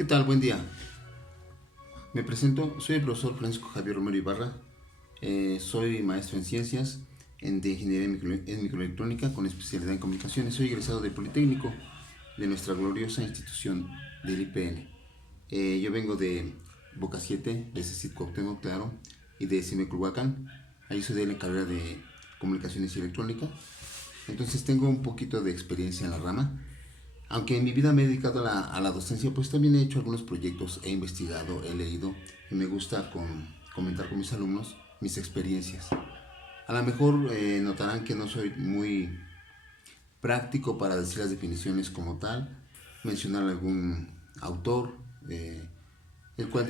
¿Qué tal? Buen día. Me presento, soy el profesor Francisco Javier Romero Ibarra. Soy maestro en ciencias de ingeniería en microelectrónica con especialidad en comunicaciones. Soy egresado del Politécnico de nuestra gloriosa institución del IPN. Yo vengo de Boca 7, de CECIT Cuauhtémoc, claro, y de Cimeculhuacán. Ahí soy de la carrera de comunicaciones y electrónica. Entonces tengo un poquito de experiencia en la rama. Aunque en mi vida me he dedicado a la docencia, pues también he hecho algunos proyectos, he investigado, he leído y me gusta comentar con mis alumnos mis experiencias. A lo mejor notarán que no soy muy práctico para decir las definiciones como tal, mencionar algún autor, el cual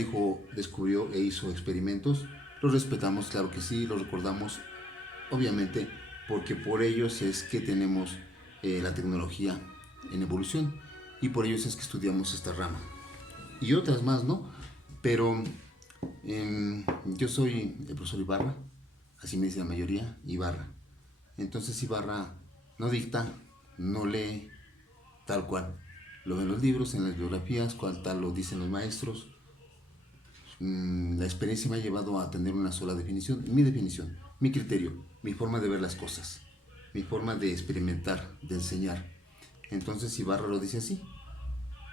descubrió e hizo experimentos. Los respetamos, claro que sí, los recordamos, obviamente, porque por ellos es que tenemos la tecnología en evolución y por ello es que estudiamos esta rama y otras más, ¿no? Pero yo soy el profesor Ibarra, así me dice la mayoría, Ibarra. Entonces Ibarra no dicta, no lee tal cual lo ven los libros, en las biografías, cual tal lo dicen los maestros. La experiencia me ha llevado a tener una sola definición, mi criterio, mi forma de ver las cosas, mi forma de experimentar, de enseñar. Entonces Ibarra lo dice así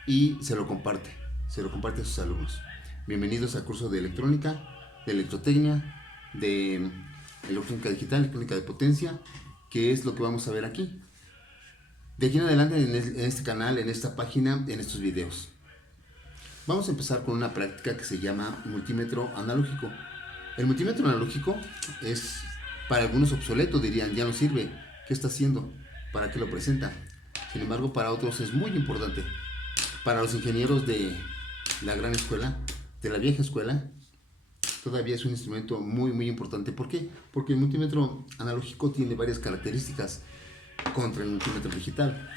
y se lo comparte a sus alumnos. Bienvenidos al curso de electrónica, de electrotecnia, de electrónica digital, electrónica de potencia, que es lo que vamos a ver aquí. De aquí en adelante en este canal, en esta página, en estos videos. Vamos a empezar con una práctica que se llama multímetro analógico. El multímetro analógico es para algunos obsoleto, dirían, ya no sirve. ¿Qué está haciendo? ¿Para qué lo presenta? Sin embargo, para otros es muy importante. Para los ingenieros de la gran escuela, de la vieja escuela, todavía es un instrumento muy, muy importante. ¿Por qué? Porque el multímetro analógico tiene varias características contra el multímetro digital.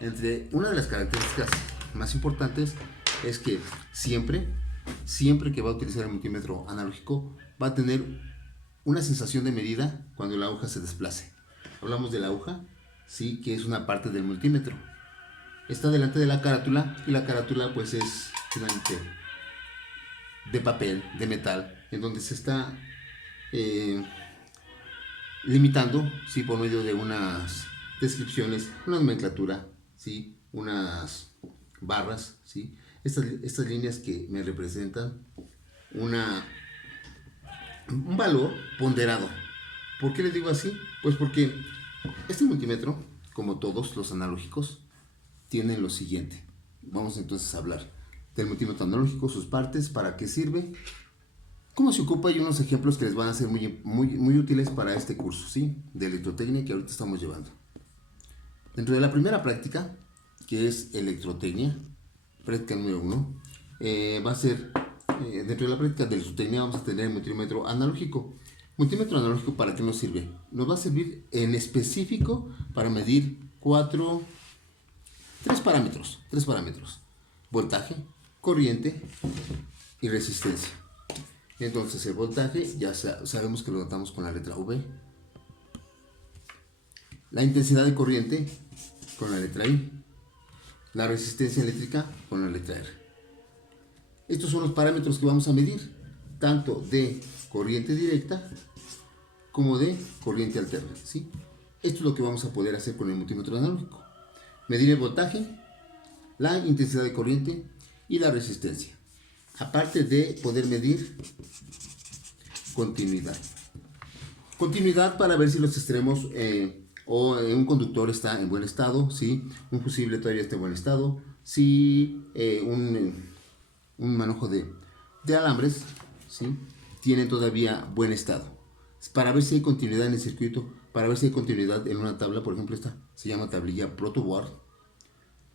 Entre una de las características más importantes es que siempre que va a utilizar el multímetro analógico, va a tener una sensación de medida cuando la aguja se desplace. Hablamos de la aguja, sí, que es una parte del multímetro. Está delante de la carátula y la carátula pues es finalmente de papel, de metal, en donde se está limitando, sí, por medio de unas descripciones, una nomenclatura, sí, unas barras, sí, estas líneas que me representan un valor ponderado. ¿Por qué les digo así? Pues porque este multímetro, como todos los analógicos, tienen lo siguiente. Vamos entonces a hablar del multímetro analógico, sus partes, para qué sirve, cómo se ocupa y unos ejemplos que les van a ser muy útiles para este curso, ¿sí? De electrotecnia que ahorita estamos llevando. Dentro de la primera práctica, que es electrotecnia, práctica número 1, va a ser, dentro de la práctica de electrotecnia vamos a tener el multímetro analógico. Multímetro analógico, ¿para qué nos sirve? Nos va a servir en específico para medir tres parámetros: voltaje, corriente y resistencia. Entonces el voltaje ya sabemos que lo notamos con la letra V, la intensidad de corriente con la letra I, la resistencia eléctrica con la letra R. Estos son los parámetros que vamos a medir, tanto de corriente directa como de corriente alterna, ¿sí? Esto es lo que vamos a poder hacer con el multímetro analógico: medir el voltaje, la intensidad de corriente y la resistencia, aparte de poder medir continuidad para ver si los extremos un conductor está en buen estado, ¿sí? Un fusible todavía está en buen estado, si un manojo de alambres, ¿sí? Tienen todavía buen estado, para ver si hay continuidad en el circuito, para ver si hay continuidad en una tabla. Por ejemplo, esta se llama tablilla protoboard,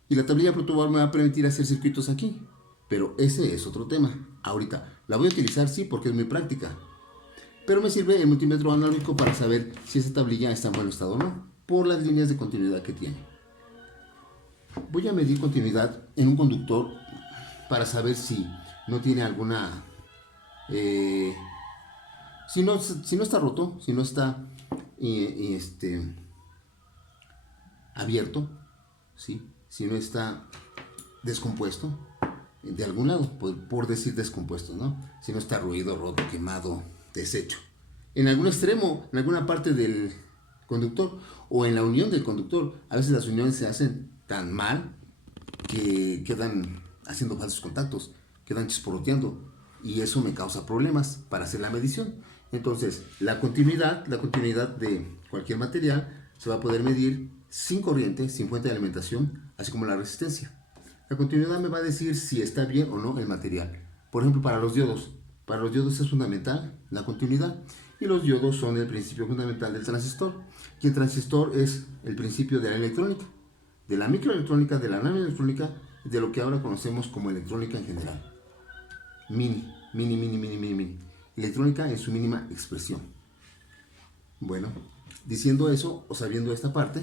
y la tablilla protoboard me va a permitir hacer circuitos aquí, pero ese es otro tema. Ahorita la voy a utilizar, sí, porque es muy práctica, pero me sirve el multímetro analógico para saber si esa tablilla está en buen estado o no, por las líneas de continuidad que tiene. Voy a medir continuidad en un conductor para saber si no tiene alguna si no está roto, si no está abierto, ¿sí? Si no está descompuesto. de algún lado, por decir descompuesto, ¿no? Si no está ruido, roto, quemado, deshecho. En algún extremo, en alguna parte del conductor o en la unión del conductor. A veces las uniones se hacen tan mal que quedan haciendo falsos contactos, quedan chisporroteando y eso me causa problemas para hacer la medición. Entonces, la continuidad de cualquier material se va a poder medir sin corriente, sin fuente de alimentación, así como la resistencia. La continuidad me va a decir si está bien o no el material. Por ejemplo, para los diodos es fundamental la continuidad y los diodos son el principio fundamental del transistor. Y el transistor es el principio de la electrónica, de la microelectrónica, de la nanoelectrónica, de lo que ahora conocemos como electrónica en general. Mini. Electrónica en su mínima expresión. Bueno, diciendo eso o sabiendo esta parte,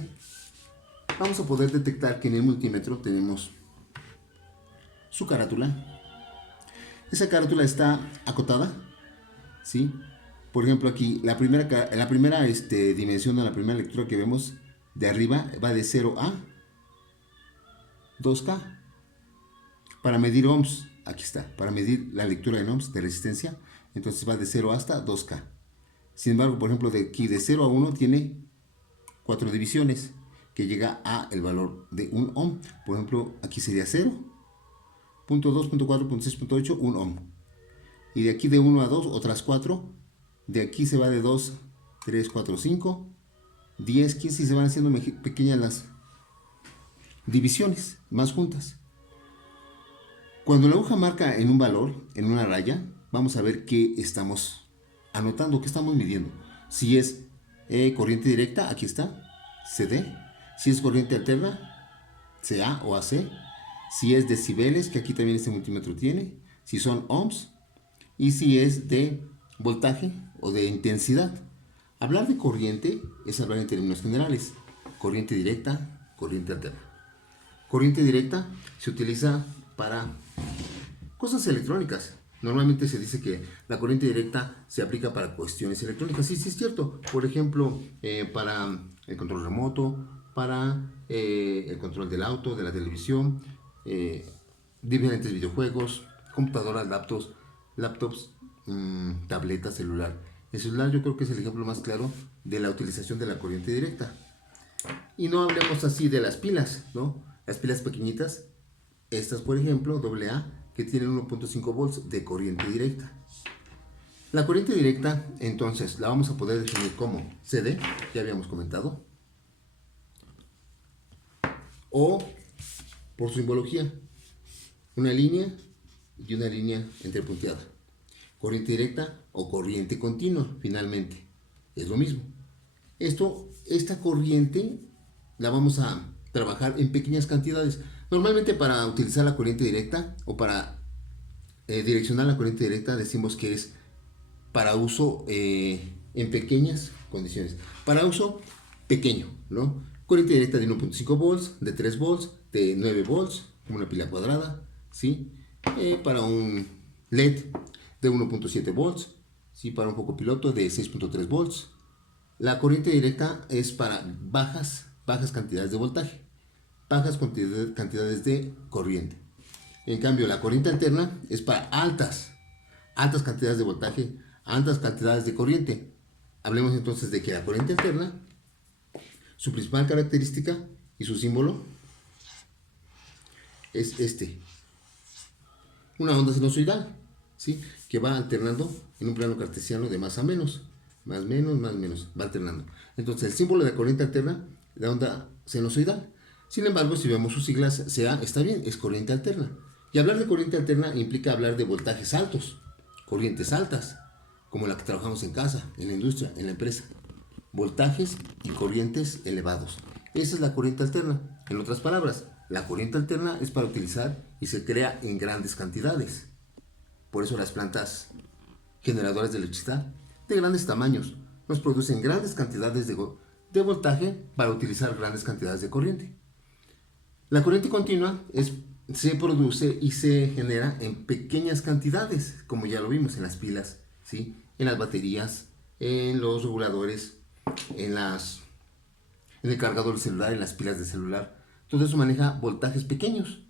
vamos a poder detectar que en el multímetro tenemos su carátula. Esa carátula está acotada, ¿sí? Por ejemplo, aquí la primera dimensión de la primera lectura que vemos de arriba va de 0 a 2K. Para medir ohms, aquí está, para medir la lectura en ohms de resistencia, entonces va de 0 hasta 2K. Sin embargo, por ejemplo, de aquí de 0 a 1 tiene 4 divisiones, que llega a el valor de 1 ohm. Por ejemplo, aquí sería 0, .2, .4, .6, .8, 1 ohm. Y de aquí de 1 a 2, otras 4. De aquí se va de 2, 3, 4, 5, 10, 15 y se van haciendo pequeñas las divisiones, más juntas. Cuando la aguja marca en un valor, en una raya, vamos a ver qué estamos anotando, qué estamos midiendo. Si es corriente directa, aquí está, CD. Si es corriente alterna, CA o AC. Si es decibeles, que aquí también este multímetro tiene. Si son ohms. Y si es de voltaje o de intensidad. Hablar de corriente es hablar en términos generales. Corriente directa, corriente alterna. Corriente directa se utiliza para cosas electrónicas. Normalmente se dice que la corriente directa se aplica para cuestiones electrónicas. Sí, sí es cierto. Por ejemplo, para el control remoto, para el control del auto, de la televisión, diferentes videojuegos, computadoras, laptops, tabletas, celular. El celular yo creo que es el ejemplo más claro de la utilización de la corriente directa. Y no hablemos así de las pilas, ¿no? Las pilas pequeñitas, estas por ejemplo, AA, que tienen 1.5 volts de corriente directa. La corriente directa, entonces, la vamos a poder definir como CD, ya habíamos comentado, o por simbología, una línea y una línea entrepunteada. Corriente directa o corriente continua, finalmente, es lo mismo. Esta corriente la vamos a trabajar en pequeñas cantidades. Normalmente para utilizar la corriente directa o para direccionar la corriente directa decimos que es para uso en pequeñas condiciones. Para uso pequeño, ¿no? Corriente directa de 1.5 volts, de 3 volts, de 9 volts, como una pila cuadrada, ¿sí? Para un LED de 1.7 volts, ¿sí? Para un foco piloto de 6.3 volts. La corriente directa es para bajas cantidades de voltaje, bajas cantidades de corriente. En cambio, la corriente alterna es para altas cantidades de voltaje, altas cantidades de corriente. Hablemos entonces de que la corriente alterna, su principal característica y su símbolo es una onda sinusoidal, ¿sí? Que va alternando en un plano cartesiano de más a menos, más menos, va alternando. Entonces el símbolo de la corriente alterna, la onda sinusoidal. Sin embargo, si vemos sus siglas, CA está bien, es corriente alterna. Y hablar de corriente alterna implica hablar de voltajes altos, corrientes altas, como la que trabajamos en casa, en la industria, en la empresa. Voltajes y corrientes elevados. Esa es la corriente alterna. En otras palabras, la corriente alterna es para utilizar y se crea en grandes cantidades. Por eso las plantas generadoras de electricidad de grandes tamaños nos producen grandes cantidades de voltaje para utilizar grandes cantidades de corriente. La corriente continua se produce y se genera en pequeñas cantidades, como ya lo vimos en las pilas, ¿sí? En las baterías, en los reguladores, en el cargador del celular, en las pilas de celular. Todo eso maneja voltajes pequeños.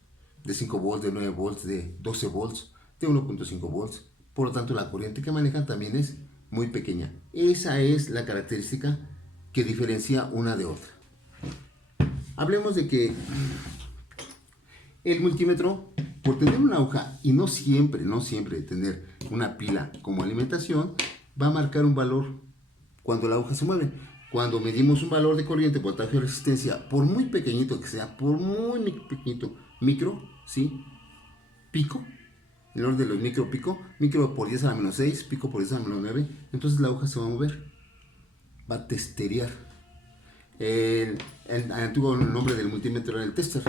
de 5 volts, de 9 volts, de 12 volts, de 1.5 volts. Por lo tanto, la corriente que manejan también es muy pequeña. Esa es la característica que diferencia una de otra. Hablemos de que el multímetro, por tener una aguja y no siempre tener una pila como alimentación, va a marcar un valor cuando la aguja se mueve. Cuando medimos un valor de corriente, voltaje o resistencia, por muy pequeñito que sea, por muy pequeñito, micro, ¿sí? Pico, el orden de los micro por 10 a la menos 6, pico por 10 a la menos 9, entonces la aguja se va a mover, va a testerear. El antiguo nombre del multímetro era el tester,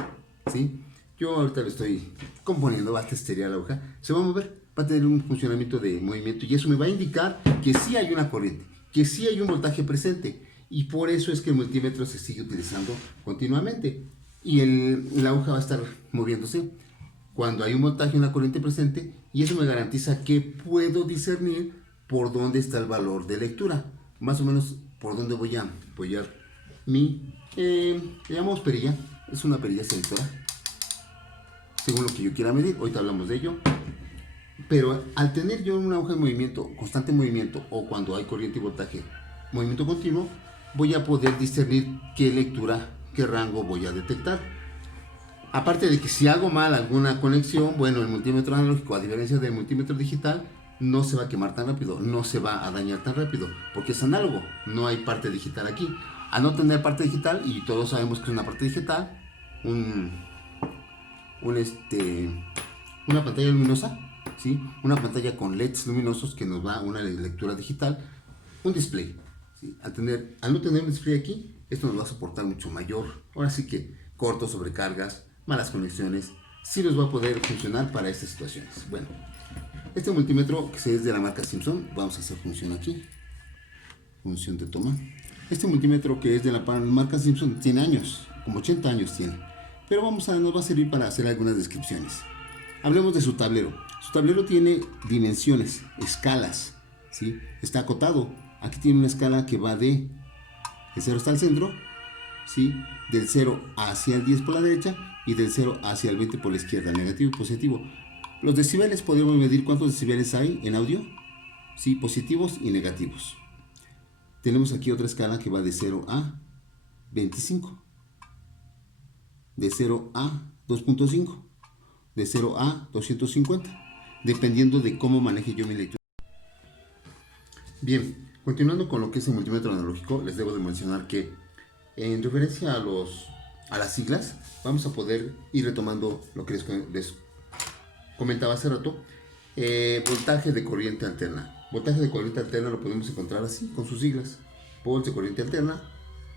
¿sí? Yo ahorita lo estoy componiendo, va a testerear la aguja, se va a mover, va a tener un funcionamiento de movimiento y eso me va a indicar que sí hay una corriente, que sí hay un voltaje presente, y por eso es que el multímetro se sigue utilizando continuamente y la aguja va a estar moviéndose cuando hay un voltaje y una corriente presente, y eso me garantiza que puedo discernir por dónde está el valor de lectura, más o menos por dónde voy a apoyar mi, le llamamos perilla, es una perilla selectora, según lo que yo quiera medir, ahorita hablamos de ello. Pero al tener yo una aguja en movimiento, constante movimiento, o cuando hay corriente y voltaje, movimiento continuo, voy a poder discernir qué lectura, qué rango voy a detectar. Aparte de que si hago mal alguna conexión, bueno, el multímetro analógico, a diferencia del multímetro digital, no se va a quemar tan rápido, no se va a dañar tan rápido, porque es análogo, no hay parte digital aquí. Al no tener parte digital, y todos sabemos que es una parte digital, una pantalla luminosa, ¿sí? Una pantalla con LEDs luminosos que nos va a una lectura digital, un display, ¿sí? Al no tener un display aquí, esto nos va a soportar mucho mayor. Ahora sí que cortos, sobrecargas, malas conexiones, sí nos va a poder funcionar para estas situaciones. Bueno, este multímetro que es de la marca Simpson, vamos a hacer función aquí, función de toma. Este multímetro que es de la marca Simpson tiene años, como 80 años tiene, pero nos va a servir para hacer algunas descripciones. Hablemos de su tablero. Su tablero tiene dimensiones, escalas, ¿sí? Está acotado. Aquí tiene una escala que va de 0 hasta el centro, ¿sí? Del 0 hacia el 10 por la derecha y del 0 hacia el 20 por la izquierda, negativo y positivo. Los decibeles, podemos medir cuántos decibeles hay en audio, ¿sí? Positivos y negativos. Tenemos aquí otra escala que va de 0 a 25, de 0 a 2.5, de 0 a 250, dependiendo de cómo maneje yo mi lectura. Bien, continuando con lo que es el multímetro analógico, les debo de mencionar que en referencia a las siglas, vamos a poder ir retomando lo que les comentaba hace rato. Voltaje de corriente alterna. Voltaje de corriente alterna lo podemos encontrar así, con sus siglas. Volts de corriente alterna,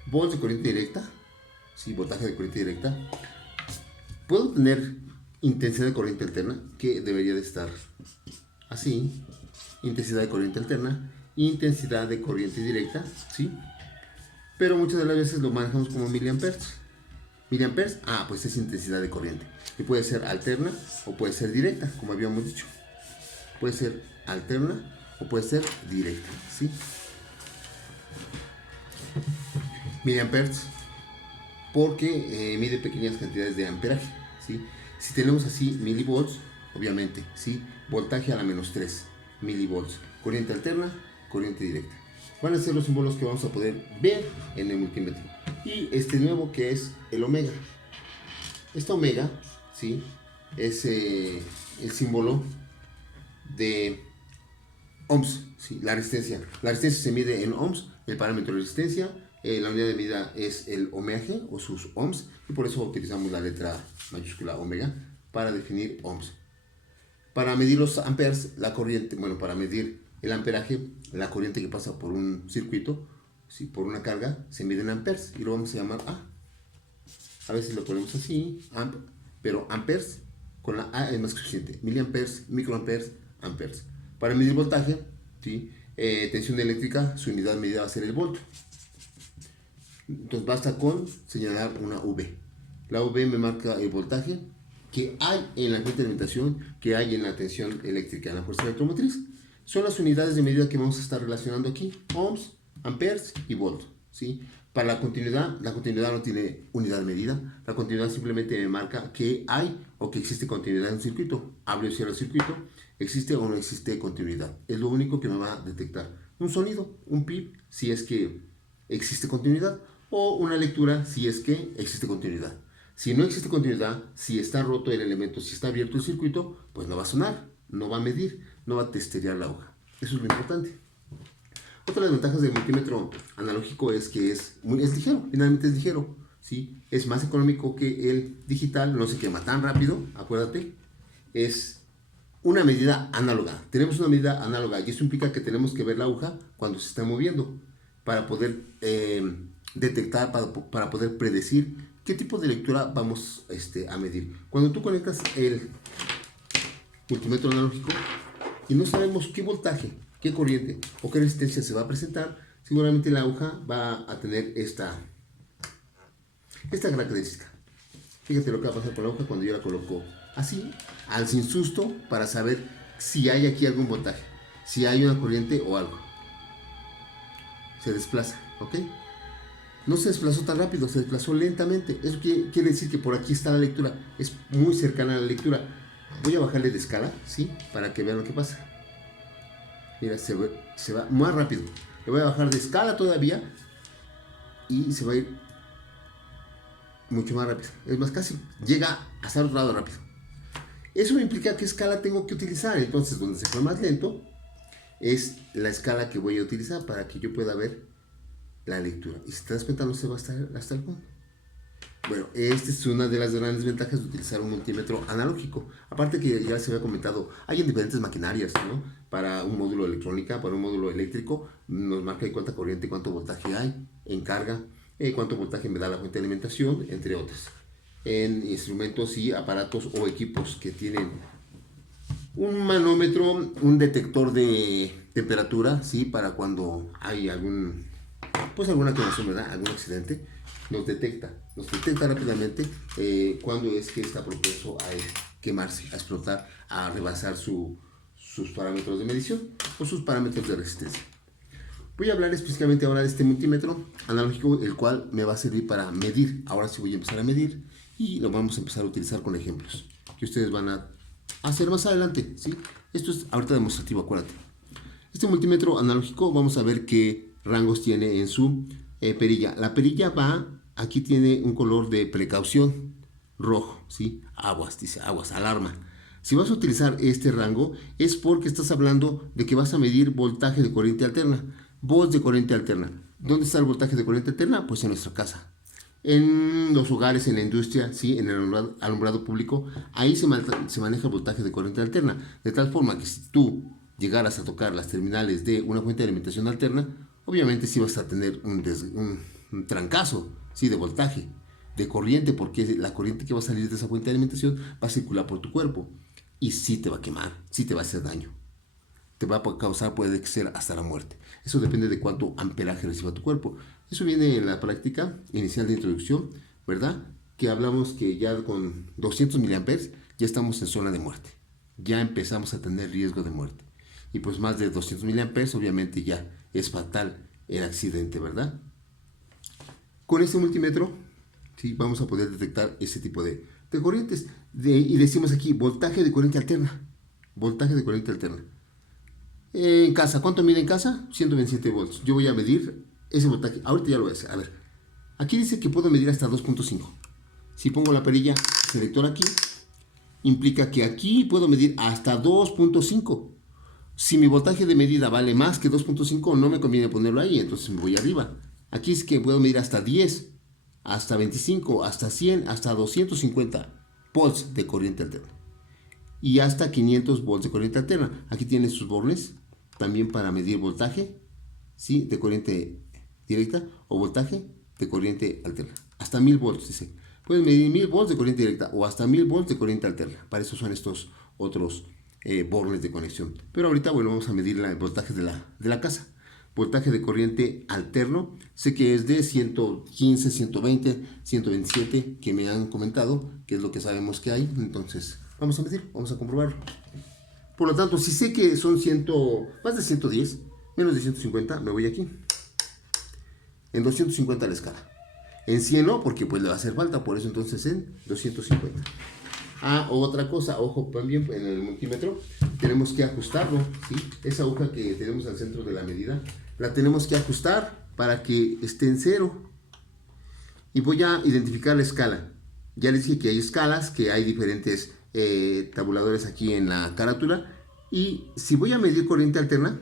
volts de corriente directa, sí, voltaje de corriente directa. Puedo tener intensidad de corriente alterna, que debería de estar así, intensidad de corriente alterna, intensidad de corriente directa, ¿sí? Pero muchas de las veces lo manejamos como miliamperes. Miliamperes, pues es intensidad de corriente. Y puede ser alterna o puede ser directa, como habíamos dicho. Puede ser alterna o puede ser directa, ¿sí? Miliamperes, porque mide pequeñas cantidades de amperaje, ¿sí? Si tenemos así milivolts, obviamente, ¿sí? Voltaje a la menos 3 milivolts. Corriente alterna, corriente directa. Van a ser los símbolos que vamos a poder ver en el multímetro. Y este nuevo que es el omega. Esta omega, ¿sí? Es el símbolo de ohms, ¿sí? La resistencia. La resistencia se mide en ohms, el parámetro de resistencia. La unidad de medida es el ohmaje o sus ohms, y por eso utilizamos la letra mayúscula omega para definir ohms. Para medir los amperes, la corriente, para medir el amperaje, la corriente que pasa por un circuito, ¿sí? Por una carga, se mide en amperes y lo vamos a llamar A. A veces lo ponemos así, amp, pero amperes con la A es más que suficiente. Miliamperes, microamperes, amperes. Para medir voltaje, ¿sí? Tensión eléctrica, su unidad medida va a ser el voltio. Entonces basta con señalar una V. La V me marca el voltaje que hay en la corriente de alimentación, que hay en la tensión eléctrica, en la fuerza electromotriz. Son las unidades de medida que vamos a estar relacionando aquí: ohms, amperes y volt, ¿sí? Para la continuidad no tiene unidad de medida. La continuidad simplemente me marca que hay o que existe continuidad en un circuito. Abro y cierro el circuito, existe o no existe continuidad. Es lo único que me va a detectar. Un sonido, un pip, si es que existe continuidad, o una lectura si es que existe continuidad. Si no existe continuidad, si está roto el elemento, si está abierto el circuito, pues no va a sonar, no va a medir, no va a testear la hoja. Eso es lo importante. Otra de las ventajas del multímetro analógico es que es ligero, finalmente es ligero, ¿sí? Es más económico que el digital, no se quema tan rápido, acuérdate. Es una medida análoga. Tenemos una medida análoga y eso implica que tenemos que ver la aguja cuando se está moviendo para poder detectar, para poder predecir qué tipo de lectura vamos a medir. Cuando tú conectas el multímetro analógico y no sabemos qué voltaje, qué corriente o qué resistencia se va a presentar, seguramente la aguja va a tener esta característica. Fíjate lo que va a pasar con la aguja cuando yo la coloco así, al sin susto, para saber si hay aquí algún voltaje, si hay una corriente o algo. Se desplaza, ¿ok? No se desplazó tan rápido, se desplazó lentamente. Eso quiere decir que por aquí está la lectura, es muy cercana a la lectura. Voy a bajarle de escala, ¿sí? Para que vean lo que pasa. Mira, se va más rápido. Le voy a bajar de escala todavía y se va a ir mucho más rápido. Es más, casi llega hasta el otro lado rápido. Eso me implica qué escala tengo que utilizar. Entonces, donde se fue más lento es la escala que voy a utilizar para que yo pueda ver la lectura. Y si te das cuenta, no se va hasta el fondo. Bueno, esta es una de las grandes ventajas de utilizar un multímetro analógico. Aparte que ya se había comentado, hay en diferentes maquinarias, ¿no? Para un módulo electrónica, para un módulo eléctrico, nos marca cuánta corriente y cuánto voltaje hay en carga, cuánto voltaje me da la fuente de alimentación, entre otras. En instrumentos y aparatos o equipos que tienen un manómetro, un detector de temperatura, ¿sí? Para cuando hay alguna quemación, ¿verdad? Algún accidente, nos detecta rápidamente cuando es que está propenso a quemarse, a explotar, a rebasar sus parámetros de medición o sus parámetros de resistencia. Voy a hablar específicamente ahora de este multímetro analógico, el cual me va a servir para medir. Ahora sí voy a empezar a medir y lo vamos a empezar a utilizar con ejemplos que ustedes van a hacer más adelante, ¿sí? Esto es ahorita demostrativo, acuérdate. Este multímetro analógico, vamos a ver qué rangos tiene en su perilla. La perilla aquí tiene un color de precaución, rojo, ¿sí? Aguas, dice aguas, alarma. Si vas a utilizar este rango es porque estás hablando de que vas a medir voltaje de corriente alterna, volts de corriente alterna. ¿Dónde está el voltaje de corriente alterna? Pues en nuestra casa. En los hogares, en la industria, ¿sí? En el alumbrado público, ahí se maneja el voltaje de corriente alterna. De tal forma que si tú llegaras a tocar las terminales de una fuente de alimentación alterna, obviamente sí vas a tener un trancazo, ¿sí? De voltaje, de corriente, porque la corriente que va a salir de esa fuente de alimentación va a circular por tu cuerpo y sí te va a quemar, sí te va a hacer daño. Te va a causar, puede ser hasta la muerte. Eso depende de cuánto amperaje reciba tu cuerpo. Eso viene en la práctica inicial de introducción, ¿verdad? Que hablamos que ya con 200 miliamperes ya estamos en zona de muerte. Ya empezamos a tener riesgo de muerte. Y pues más de 200 miliamperes obviamente ya es fatal el accidente, ¿verdad? Con este multímetro, ¿sí? Vamos a poder detectar ese tipo de corrientes. Y decimos aquí, voltaje de corriente alterna. Voltaje de corriente alterna. En casa, ¿cuánto mide en casa? 127 volts. Yo voy a medir ese voltaje. Ahorita ya lo voy a hacer. A ver, aquí dice que puedo medir hasta 2.5. Si pongo la perilla selector aquí, implica que aquí puedo medir hasta 2.5. Si mi voltaje de medida vale más que 2.5, no me conviene ponerlo ahí, entonces me voy arriba. Aquí es que puedo medir hasta 10, hasta 25, hasta 100, hasta 250 volts de corriente alterna. Y hasta 500 volts de corriente alterna. Aquí tiene sus bornes también para medir voltaje, ¿sí? De corriente directa o voltaje de corriente alterna. Hasta 1000 volts, dice. Pueden medir 1000 volts de corriente directa o hasta 1000 volts de corriente alterna. Para eso son estos otros bornes de conexión. Pero ahorita, bueno, vamos a medir el voltaje de la casa. Voltaje de corriente alterno, sé que es de 115, 120, 127, que me han comentado, que es lo que sabemos que hay. Entonces, vamos a medir, vamos a comprobarlo. Por lo tanto, si sé que son más de 110, menos de 150, me voy aquí. En 250 la escala. En 100 no, porque pues le va a hacer falta, por eso entonces en 250. Ah, otra cosa, ojo también en el multímetro, tenemos que ajustarlo, ¿sí? Esa aguja que tenemos al centro de la medida, la tenemos que ajustar para que esté en 0. Y voy a identificar la escala. Ya les dije que hay escalas, que hay diferentes tabuladores aquí en la carátula. Y si voy a medir corriente alterna,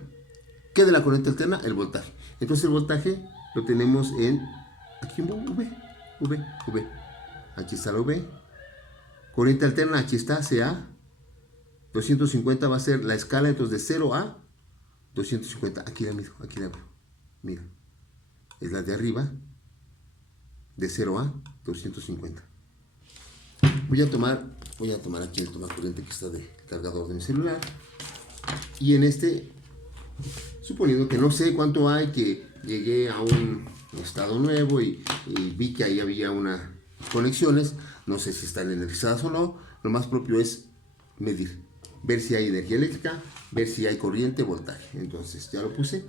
¿qué de la corriente alterna? El voltaje. Entonces el voltaje lo tenemos en, aquí en V. Aquí está la V. Corriente alterna, aquí está, CA. 250 va a ser la escala, entonces de 0 a 250. Aquí la mido, aquí la veo. Mira, es la de arriba, de 0 a 250. Voy a tomar aquí el tomacorriente que está del cargador de mi celular. Y en este, suponiendo que no sé cuánto hay, que llegué a un estado nuevo y vi que ahí había unas conexiones, no sé si están energizadas o no, lo más propio es medir, ver si hay energía eléctrica, ver si hay corriente, voltaje. Entonces ya lo puse.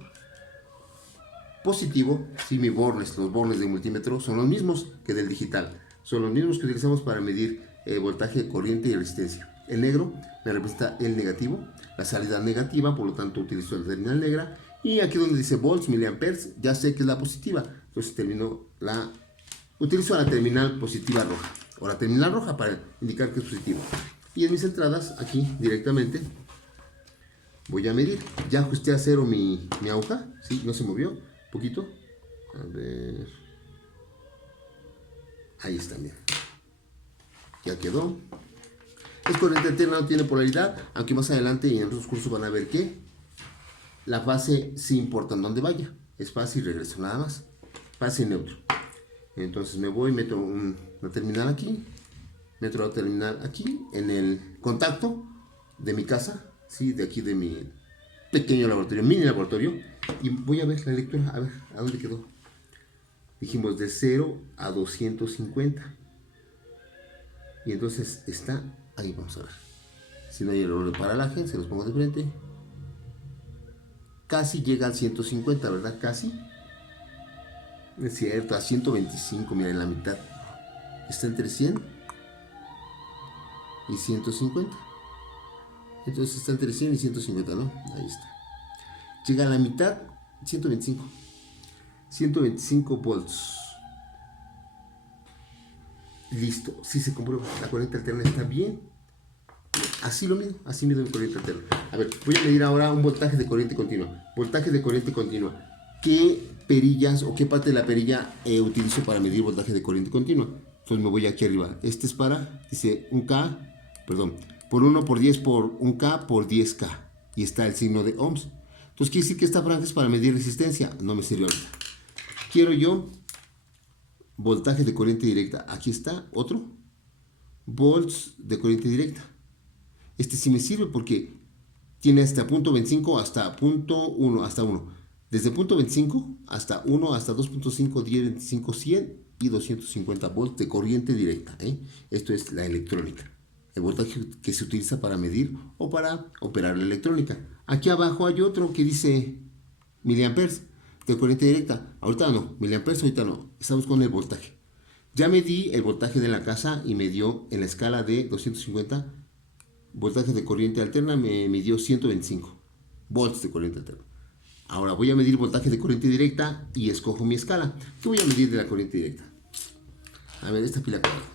Positivo, si los bornes de multímetro son los mismos que del digital, son los mismos que utilizamos para medir voltaje, corriente y resistencia. El negro me representa el negativo, la salida negativa, por lo tanto utilizo la terminal negra. Y aquí donde dice volts, miliamperes, ya sé que es la positiva, entonces utilizo la terminal positiva roja, o la terminal roja para indicar que es positivo. Y en mis entradas, aquí directamente, voy a medir. Ya ajusté a 0 mi aguja, ¿sí? No se movió, poquito. A ver. Ahí está, mira. Ya quedó. Es corriente alterna, no tiene polaridad, aunque más adelante y en otros cursos van a ver que la fase sí importa en dónde vaya. Es fase y regreso, nada más. Fase y neutro. Entonces me voy, meto una terminal aquí, meto la terminal aquí, en el contacto de mi casa, ¿sí? De aquí de mi pequeño laboratorio, mini laboratorio, y voy a ver la lectura, a ver, ¿a dónde quedó? Dijimos de 0 a 250. Y entonces está, ahí vamos a ver. Si no hay error de paralaje, se los pongo de frente. Casi llega al 150, ¿verdad? Casi. Es cierto, a 125, miren, la mitad. Está entre 100 y 150. Entonces está entre 100 y 150, ¿no? Ahí está. Llega a la mitad, 125. 125 volts. Listo, sí se comprueba. La corriente alterna está bien. Así lo mido, así mido mi corriente alterna. A ver, voy a medir ahora un voltaje de corriente continua. Voltaje de corriente continua. ¿Qué perillas o qué parte de la perilla utilizo para medir voltaje de corriente continua? Entonces me voy aquí arriba. Este es para, dice 1K, perdón, por 1 por 10 por 1K por 10K. Y está el signo de ohms. Entonces quiere decir que esta franja es para medir resistencia. No me sirve ahorita. Quiero yo voltaje de corriente directa. Aquí está otro. Volts de corriente directa. Este sí me sirve porque tiene hasta punto 25 hasta punto 1, hasta 1. Desde punto 25 hasta 1, hasta 2.5, 10, 25, 100 y 250 volts de corriente directa. Esto es la electrónica. El voltaje que se utiliza para medir o para operar la electrónica. Aquí abajo hay otro que dice miliamperes de corriente directa. Ahorita no, miliamperes ahorita no. Estamos con el voltaje. Ya medí el voltaje de la casa y me dio en la escala de 250 voltaje de corriente alterna, me midió 125 volts de corriente alterna. Ahora voy a medir voltaje de corriente directa y escojo mi escala. ¿Qué voy a medir de la corriente directa? A ver, esta pila cuadrada.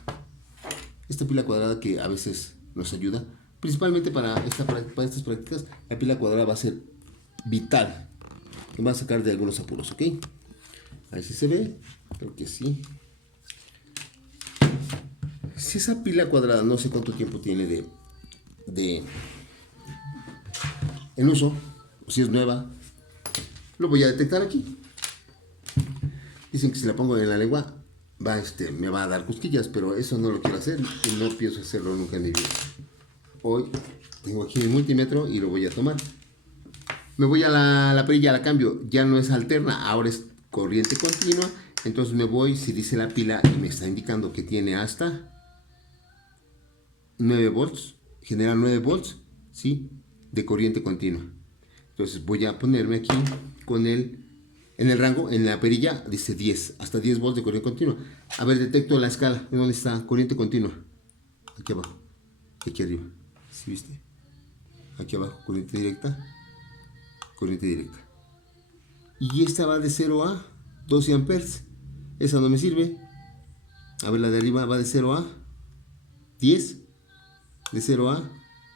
Esta pila cuadrada que a veces nos ayuda, principalmente para estas prácticas, la pila cuadrada va a ser vital. Me va a sacar de algunos apuros, ¿ok? Ahí sí se ve, creo que sí. Si esa pila cuadrada no sé cuánto tiempo tiene en uso, o si es nueva, lo voy a detectar aquí. Dicen que si la pongo en la lengua me va a dar cosquillas, pero eso no lo quiero hacer y no pienso hacerlo nunca en mi vida. Hoy tengo aquí el multímetro y lo voy a tomar. Me voy a la perilla, la cambio, ya no es alterna, ahora es corriente continua. Entonces me voy, si dice la pila y me está indicando que tiene hasta 9 volts, genera 9 volts, ¿sí? De corriente continua. Entonces voy a ponerme aquí con el En el rango, en la perilla, dice 10, hasta 10 volts de corriente continua. A ver, detecto la escala. ¿Dónde está? Corriente continua. Aquí abajo. Aquí arriba. ¿Sí viste? Aquí abajo, corriente directa. Corriente directa. Y esta va de 0 a 12 amperes. Esa no me sirve. A ver, la de arriba va de 0 a 10. De 0 a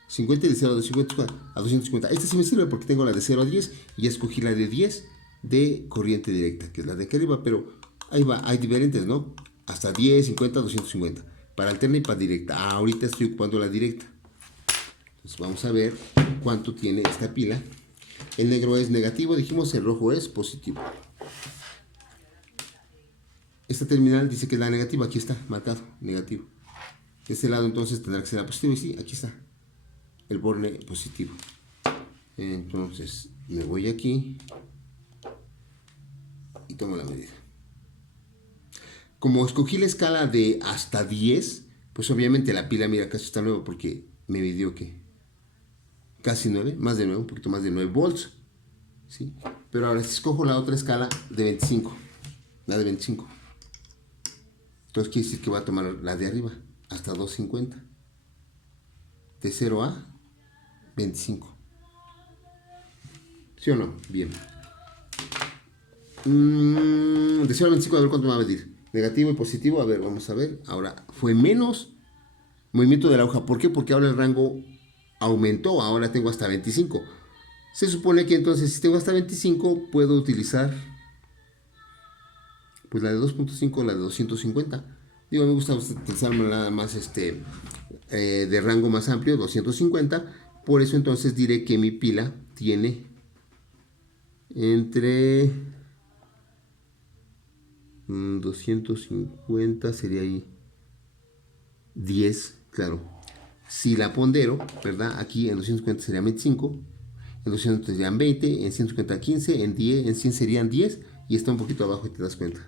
50 y de 0 a 250 a 250. Esta sí me sirve porque tengo la de 0 a 10 y ya escogí la de 10 de corriente directa, que es la de aquí arriba, pero ahí va, hay diferentes, ¿no? Hasta 10, 50, 250. Para alterna y para directa. Ahorita estoy ocupando la directa. Entonces vamos a ver cuánto tiene esta pila. El negro es negativo, dijimos, el rojo es positivo. Esta terminal dice que es la negativa, aquí está marcado, negativo. De este lado entonces tendrá que ser la positiva y sí, aquí está el borne positivo. Entonces me voy aquí y tomo la medida. Como escogí la escala de hasta 10, pues obviamente la pila, mira, casi está nueva porque me midió que casi 9, más de 9, un poquito más de 9 volts. ¿Sí? Pero ahora si escojo la otra escala de 25, la de 25, entonces quiere decir que va a tomar la de arriba, hasta 250. De 0 a 25. ¿Sí o no? Bien. De 0 a 25, a ver cuánto me va a medir. Negativo y positivo, a ver, vamos a ver. Ahora, fue menos movimiento de la aguja. ¿Por qué? Porque ahora el rango aumentó. Ahora tengo hasta 25. Se supone que entonces, si tengo hasta 25, puedo utilizar pues la de 2.5, la de 250. Digo, me gusta utilizar nada más de rango más amplio, 250. Por eso entonces diré que mi pila tiene entre 250, sería ahí 10, claro. Si la pondero, ¿verdad? Aquí en 250 serían 25, en 200 serían 20, en 150 15, en 10, en 100 serían 10 y está un poquito abajo y te das cuenta.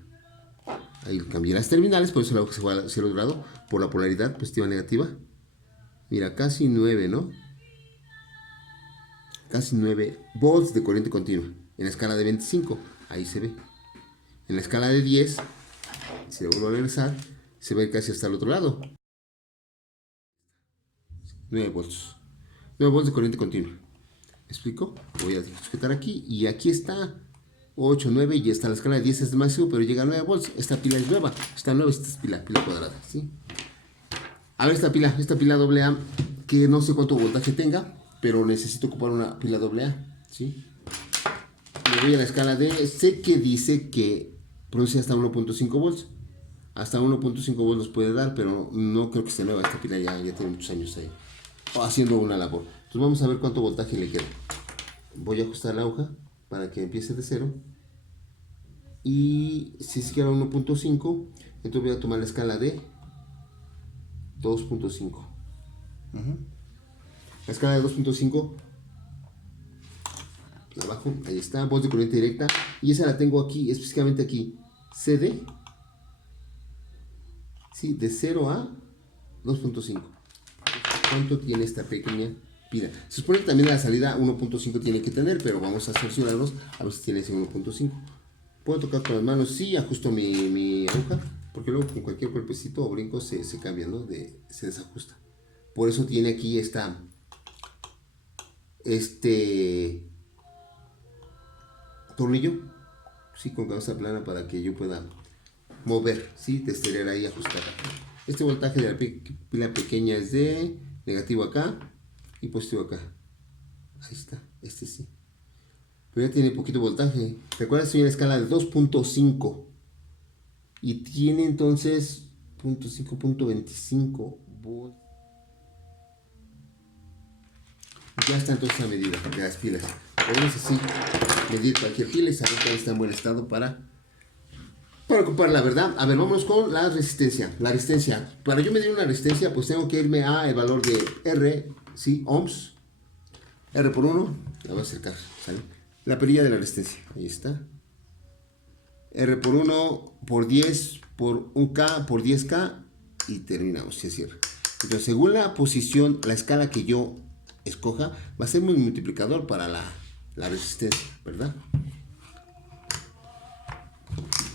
Ahí cambié las terminales, por eso la aguja se va a 0 grado, por la polaridad positiva negativa. Mira, casi 9, ¿no? Casi 9 volts de corriente continua. En la escala de 25, ahí se ve. En la escala de 10, si le vuelvo a regresar, se va a ir casi hasta el otro lado. 9 volts. 9 volts de corriente continua. ¿Me explico? Voy a sujetar aquí y aquí está 8, 9 y está la escala de 10 es el máximo, pero llega a 9 volts. Esta pila es nueva. Está nueva, esta es pila cuadrada, ¿sí? A ver esta pila AA, que no sé cuánto voltaje tenga, pero necesito ocupar una pila AA, ¿sí? Me voy a la escala de, sé que dice que produce hasta 1.5 volts. Hasta 1.5 volts nos puede dar, pero no creo que esté nueva. Esta pila ya tiene muchos años ahí haciendo una labor. Entonces vamos a ver cuánto voltaje le queda. Voy a ajustar la aguja para que empiece de 0. Y si es que era 1.5, entonces voy a tomar la escala de 2.5. La escala de 2.5, abajo, ahí está, volts de corriente directa. Y esa la tengo aquí, específicamente aquí, CD, ¿sí? De 0 a 2.5. ¿Cuánto tiene esta pequeña pila? Se supone que también la salida 1.5 tiene que tener, pero vamos a cerciorarnos a ver si tiene ese 1.5. ¿Puedo tocar con las manos? Sí, ajusto mi aguja, porque luego con cualquier golpecito o brinco se cambia, ¿no? Se desajusta. Por eso tiene aquí este tornillo, sí, con cabeza plana para que yo pueda mover, sí, testear ahí, ajustar. Este voltaje de la pila pequeña es de negativo acá y positivo acá. Ahí está, este sí. Pero ya tiene poquito voltaje. Recuerda, estoy en la escala de 2.5 y tiene entonces 0.5.25 volts. Ya está entonces la medida de las pilas. Podemos así medir cualquier pila y saber que está en buen estado para ocupar la verdad. A ver, vámonos con la resistencia. La resistencia. Para yo medir una resistencia, pues tengo que irme a el valor de R, ¿sí? Ohms. R por 1. La voy a acercar, ¿sale? La perilla de la resistencia. Ahí está. R por 1, por 10, por 1K, por 10K. Y terminamos, se cierra. Entonces, según la posición, la escala que yo escoja, va a ser un multiplicador para la resistencia, ¿verdad?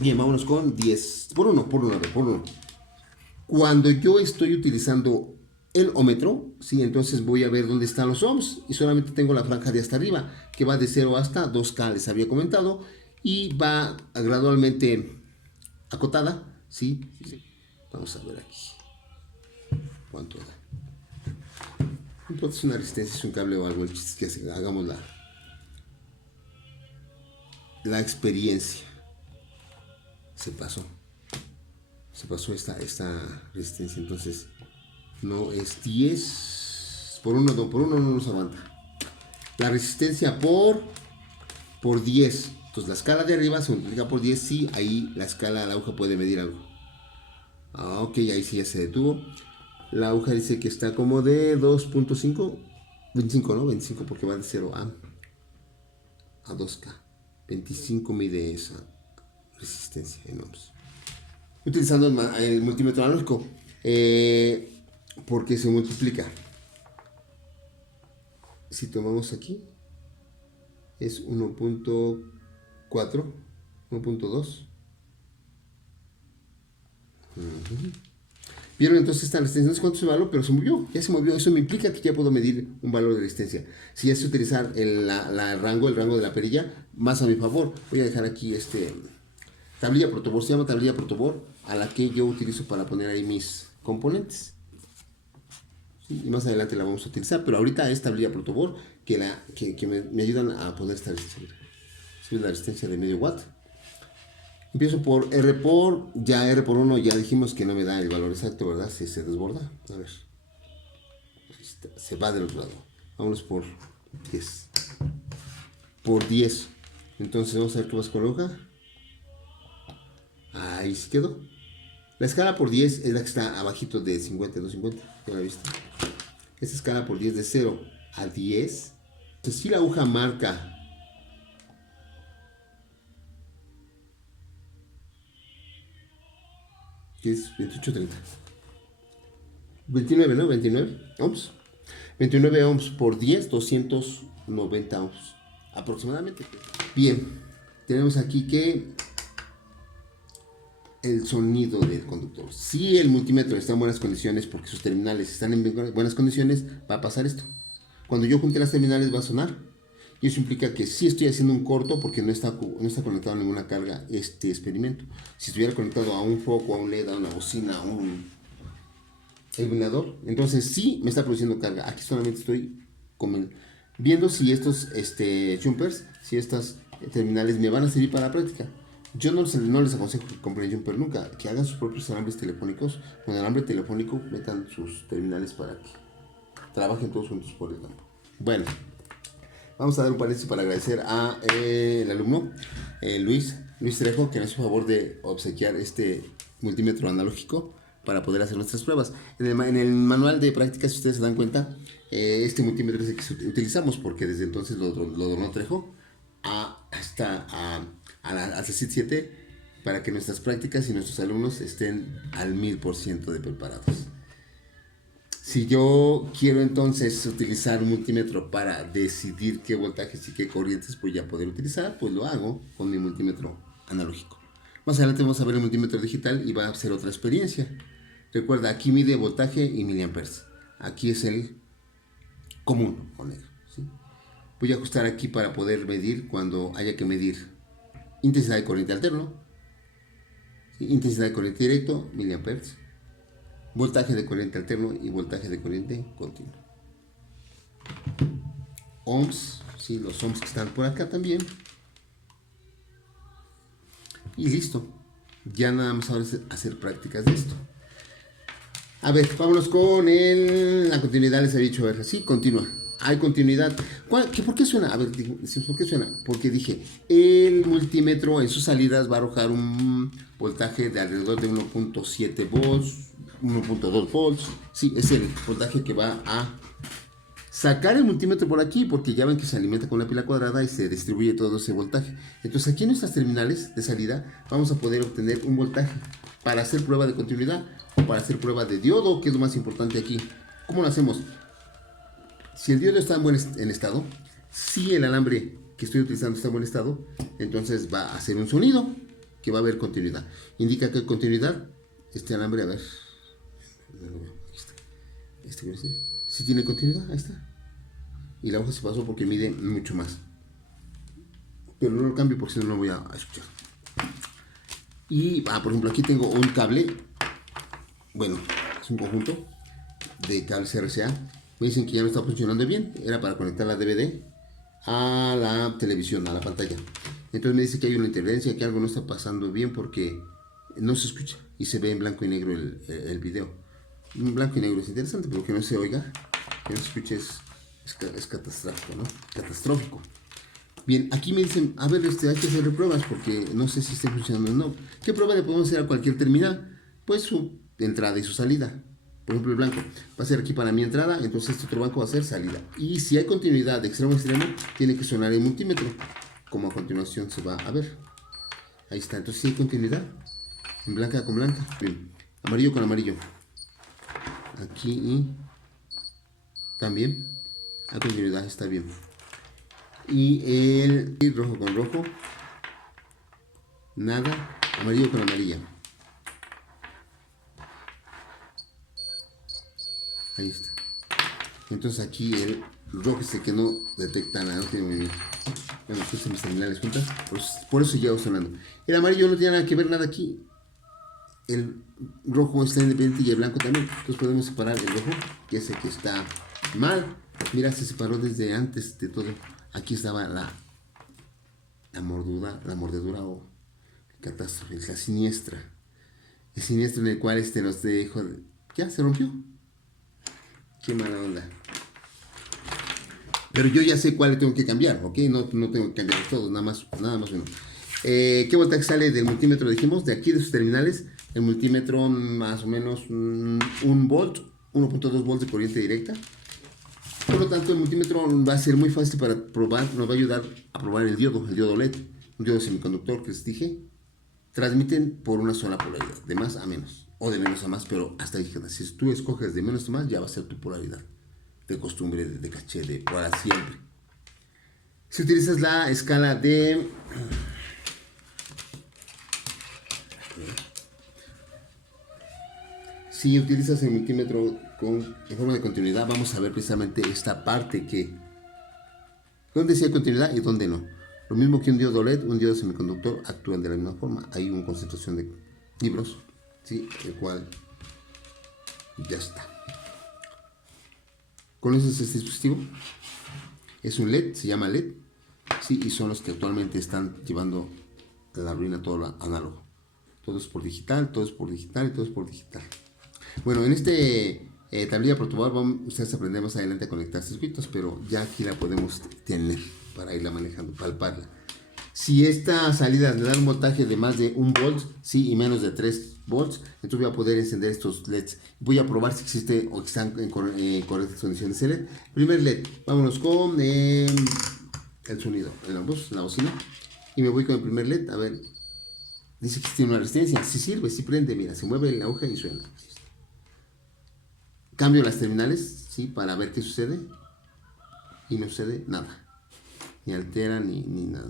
Bien, vámonos con 10. Por uno. Cuando yo estoy utilizando el ohmmetro, ¿sí? Entonces voy a ver dónde están los ohms y solamente tengo la franja de hasta arriba, que va de 0 hasta 2K, les había comentado, y va gradualmente acotada, ¿sí? Vamos a ver aquí cuánto da. Entonces una resistencia es un cable o algo, el chiste es que hagamos la experiencia. Se pasó esta resistencia, entonces no es 10 por uno no nos aguanta. La resistencia por 10, entonces la escala de arriba se multiplica por 10, sí, ahí la escala, la aguja puede medir algo. Ok, ahí sí ya se detuvo. La aguja dice que está como de 2.5, 25, ¿no? 25 porque va de 0 a 2K. 25 mide esa resistencia en ohms. Utilizando el multímetro analógico, porque se multiplica. Si tomamos aquí, es 1.4, 1.2. Vieron entonces esta resistencia, no sé cuánto se valor, pero se movió, ya se movió. Eso me implica que ya puedo medir un valor de resistencia. Si es utilizar el rango de la perilla, más a mi favor, voy a dejar aquí tablilla protobor, se llama tablilla protobor, a la que yo utilizo para poner ahí mis componentes. ¿Sí? Y más adelante la vamos a utilizar, pero ahorita es tablilla protobor que me ayudan a poner esta resistencia. Es la resistencia de medio watt. Empiezo por R por 1, ya dijimos que no me da el valor exacto, ¿verdad? Si se desborda, a ver, se va del otro lado. Vámonos por 10. Por 10. Entonces vamos a ver qué pasa con la hoja. Ahí se quedó. La escala por 10 es la que está abajito de 50, 250. Ya la viste. Esta escala por 10 de 0 a 10. Entonces si la aguja marca que es 28.30. 29, ¿no? 29 ohms. 29 ohms por 10, 290 ohms aproximadamente. Bien, tenemos aquí que el sonido del conductor. Si el multímetro está en buenas condiciones, porque sus terminales están en buenas condiciones, va a pasar esto. Cuando yo junte las terminales va a sonar. Y eso implica que sí estoy haciendo un corto porque no está conectado a ninguna carga este experimento. Si estuviera conectado a un foco, a un LED, a una bocina, a un iluminador, entonces sí me está produciendo carga. Aquí solamente estoy viendo si estos jumpers, si estas terminales me van a servir para la práctica. Yo no les aconsejo que compren jumper nunca, que hagan sus propios alambres telefónicos. Con el alambre telefónico metan sus terminales para que trabajen todos juntos por el campo. Bueno, vamos a dar un paréntesis para agradecer a el alumno Luis Trejo, que nos hizo favor de obsequiar este multímetro analógico para poder hacer nuestras pruebas. En el manual de prácticas, si ustedes se dan cuenta, este multímetro es el que utilizamos porque desde entonces lo donó Trejo hasta al CECIT 7 para que nuestras prácticas y nuestros alumnos estén al 1000% de preparados. Si yo quiero entonces utilizar un multímetro para decidir qué voltajes y qué corrientes voy a poder utilizar, pues lo hago con mi multímetro analógico. Más adelante vamos a ver el multímetro digital y va a ser otra experiencia. Recuerda, aquí mide voltaje y miliamperes. Aquí es el común o negro, ¿sí? Voy a ajustar aquí para poder medir cuando haya que medir intensidad de corriente alterno, ¿sí? Intensidad de corriente directo, miliamperes, voltaje de corriente alterno y voltaje de corriente continuo. Ohms, ¿sí? Los ohms que están por acá también. Y listo. Ya nada más ahora es hacer prácticas de esto. A ver, vámonos con la continuidad. Les he dicho, a ver, sí, continúa. Hay continuidad. ¿Por qué suena? A ver, ¿por qué suena? Porque dije, el multímetro en sus salidas va a arrojar un voltaje de alrededor de 1.7 volts, 1.2 volts. Sí, es el voltaje que va a sacar el multímetro por aquí, porque ya ven que se alimenta con la pila cuadrada y se distribuye todo ese voltaje. Entonces aquí en nuestras terminales de salida vamos a poder obtener un voltaje para hacer prueba de continuidad o para hacer prueba de diodo, que es lo más importante aquí. ¿Cómo lo hacemos? Si el diodo está en buen estado, si el alambre que estoy utilizando está en buen estado, entonces va a hacer un sonido. que va a haber continuidad. Indica que continuidad, este alambre, a ver, aquí está. Si tiene continuidad, ahí está. Y la hoja se pasó porque mide mucho más. Pero no lo cambio porque si no, no voy a escuchar. Y, por ejemplo, aquí tengo un cable. Bueno, es un conjunto de cables RCA. Me dicen que ya no está funcionando bien. Era para conectar la DVD a la televisión, a la pantalla. Entonces me dice que hay una interferencia, que algo no está pasando bien porque no se escucha y se ve en blanco y negro el video. En blanco y negro es interesante, pero que no se oiga, que no se escuche es catastrófico, ¿no? Catastrófico. Bien, aquí me dicen, a ver, hay que hacer pruebas porque no sé si está funcionando o no. ¿Qué prueba le podemos hacer a cualquier terminal? Pues su entrada y su salida. Por ejemplo, el blanco va a ser aquí para mi entrada, entonces este otro banco va a ser salida. Y si hay continuidad de extremo a extremo, tiene que sonar el multímetro, como a continuación se va a ver. Ahí está, entonces si hay continuidad, en blanca con blanca. Bien, amarillo con amarillo. Aquí y también a continuidad, está bien. Y el rojo con rojo, nada, amarillo con amarilla. Ahí está. Entonces aquí el rojo es el que no detecta nada, no tiene movimiento. Bueno, puse mis terminales juntas, por eso llevo sonando. El amarillo no tiene nada que ver nada aquí. El rojo está independiente y el blanco también. Entonces podemos separar el rojo, que es el que está mal. Mira, se separó desde antes de todo. Aquí estaba la mordedura o catástrofe, la siniestra. El siniestro en el cual nos dejó. Ya se rompió. Qué mala onda. Pero yo ya sé cuál le tengo que cambiar, ¿ok? No tengo que cambiar todos, nada más uno. ¿Qué voltaje sale del multímetro? Dijimos, de aquí de sus terminales, el multímetro más o menos 1 volt, 1.2 volts de corriente directa. Por lo tanto, el multímetro va a ser muy fácil para probar, nos va a ayudar a probar el diodo LED, un diodo semiconductor que les dije. Transmiten por una sola polaridad, de más a menos, o de menos a más, pero hasta ahí, si tú escoges de menos a más, ya va a ser tu polaridad. De costumbre, de caché, de para siempre. Si utilizas la escala de... Si utilizas el multímetro en forma de continuidad, vamos a ver precisamente esta parte que... ¿Dónde sí hay continuidad y dónde no? Lo mismo que un diodo LED, un diodo semiconductor actúan de la misma forma. Hay una concentración de libros, ¿sí? El cual ya está. ¿Conoces este dispositivo? Es un LED, se llama LED, sí, y son los que actualmente están llevando a la ruina todo lo análogo. Todo es por digital, todo es por digital y todo es por digital. Bueno, en este tablilla protobuffer ustedes aprenden más adelante a conectar circuitos, pero ya aquí la podemos tener para irla manejando, palparla. Si esta salida le da un voltaje de más de 1 volt, sí, y menos de 3 volts, entonces voy a poder encender estos LEDs. Voy a probar si existe o que están en correctas condiciones el LED. Primer LED, vámonos con el sonido, la bocina. Y me voy con el primer LED, a ver. Dice que tiene una resistencia, sí sirve, sí prende, mira, se mueve la aguja y suena. Cambio las terminales, sí, para ver qué sucede. Y no sucede nada. Ni altera, ni nada,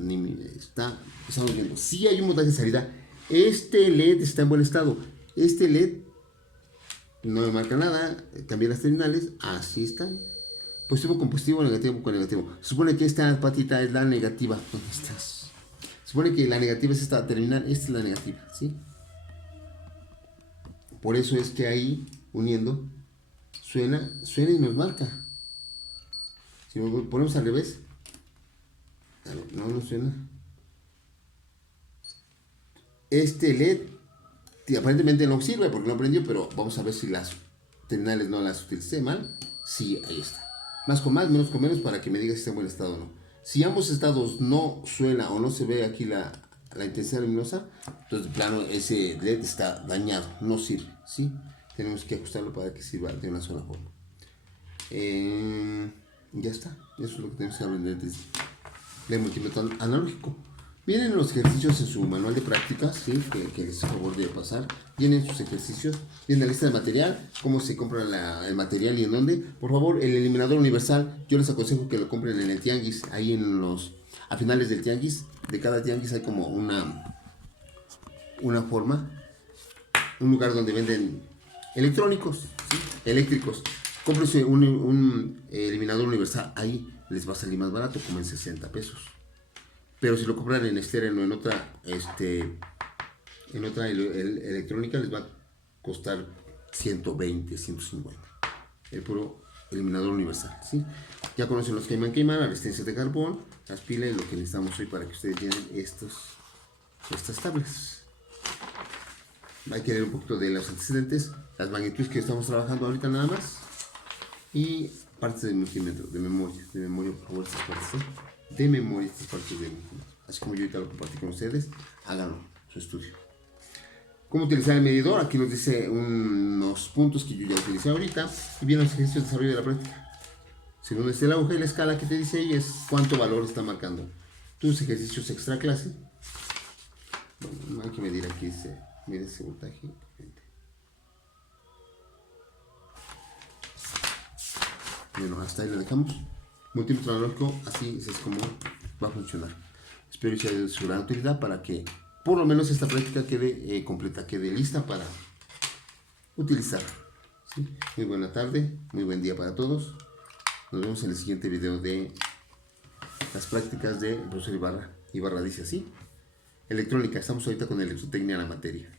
estamos viendo. Sí hay un voltaje de salida. Este LED está en buen estado. Este LED no me marca nada. Cambié las terminales. Así están. Positivo con positivo, negativo con negativo. Se supone que esta patita es la negativa. ¿Dónde estás? Se supone que la negativa es esta terminal. Esta es la negativa, ¿sí? Por eso es que ahí, uniendo, suena y nos marca. Si lo ponemos al revés, no suena. Este LED aparentemente no sirve porque no prendió, pero vamos a ver si las terminales no las utilicé mal. Sí, ahí está. Más con más, menos con menos, para que me diga si está en buen estado o no. Si ambos estados no suena o no se ve aquí la intensidad luminosa, entonces de plano ese LED está dañado, no sirve, ¿sí? Tenemos que ajustarlo para que sirva de una sola forma. Ya está, eso es lo que tenemos que aprender de multímetro analógico. Vienen los ejercicios en su manual de prácticas, ¿sí? que les favor de pasar. Vienen sus ejercicios, viene la lista de material, cómo se compra el material y en dónde. Por favor, el eliminador universal, yo les aconsejo que lo compren en el tianguis, ahí a finales del tianguis. De cada tianguis hay como una forma, un lugar donde venden electrónicos, ¿sí? Eléctricos. Cómprese un eliminador universal, ahí les va a salir más barato, como en 60 pesos. Pero si lo compran en externo, en otra electrónica, les va a costar 120, 150. El puro eliminador universal, ¿sí? Ya conocen los queman, las resistencias de carbón, las pilas y lo que necesitamos hoy para que ustedes llenen estas tablas. Hay que leer un poquito de los antecedentes, las magnitudes que estamos trabajando ahorita nada más y partes de multímetro, de memoria, por favor, estas partes, de memoria, estas partes de multímetro. Así como yo ahorita lo compartí con ustedes, háganlo, su estudio. ¿Cómo utilizar el medidor? Aquí nos dice unos puntos que yo ya utilicé ahorita y vienen los ejercicios de desarrollo de la práctica. Según la aguja y la escala que te dice ahí es cuánto valor está marcando tus ejercicios extra clase. Bueno, no hay que medir aquí ese voltaje. Bueno, hasta ahí lo dejamos. Multímetro analógico, así es como va a funcionar. Espero que sea de su gran utilidad para que por lo menos esta práctica quede completa, quede lista para utilizar. ¿Sí? Muy buena tarde, muy buen día para todos. Nos vemos en el siguiente video de las prácticas de profesor Ibarra. Ibarra dice así. Electrónica, estamos ahorita con electrotecnia en la materia.